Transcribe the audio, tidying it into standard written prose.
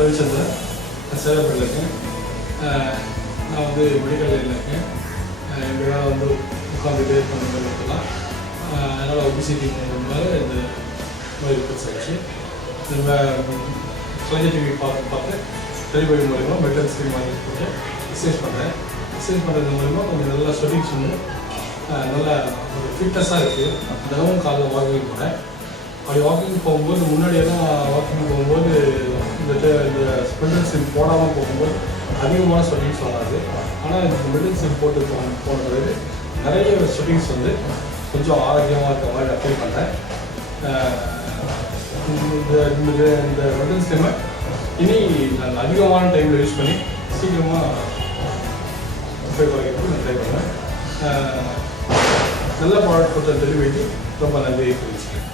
ரவிச்சந்திரன் சேவைப்பட்டில் இருக்கேன். நான் வந்து மெடிக்கல் லைனில் இருக்கேன். என்னோட வந்து உட்காந்துட்டே பண்ண மாதிரி இருக்கலாம். அதனால் ஒபிசிட்டி மேலே இந்த மாதிரி ரிப்போர்ட்ஸ் ஆகிடுச்சு. நம்ம கலைஞர் டிவி பார்த்து டெலிவரி மூலிமா மெட்டல் ஸ்கிரீன் மாதிரி போட்டு எக்ஸசைஸ் பண்ணுறேன். எக்ஸசைஸ் பண்ணுறது மூலிமா கொஞ்சம் நல்லா ஸ்வெட்டிங்ஸ் வந்து நல்லா ஒரு ஃபிட்னஸாக இருக்குது. தினமும் காலையில் வாக்கிங் போகிறேன். அப்படி வாக்கிங் போகும்போது முன்னாடியெல்லாம் வாக்கிங் போகும்போது இந்த மெட்டல் ஸ்கிரீன் போடாமல் போகும்போது அதிகமான ஸ்வெட்டிங்ஸ் வராது. ஆனால் இந்த மெட்டல் ஸ்கிரீன் போட்டு போன பிறகு நிறைய ஸ்வெட்டிங்ஸ் வந்து கொஞ்சம் ஆரோக்கியமாக இருக்க மாதிரி நான் ஃபீல் பண்ணுறேன். இந்த மெட்டல் ஸ்கிரீமை இனி நான் அதிகமான டைமில் யூஸ் பண்ணி சீக்கிரமாக குறைக்கிறதுக்கு நான் ட்ரை பண்ணுவேன். நல்ல ப்ராடக்ட் கொடுத்த டெலிவரிக்கு ரொம்ப நன்றி தெரிவிச்சுக்கிறேன்.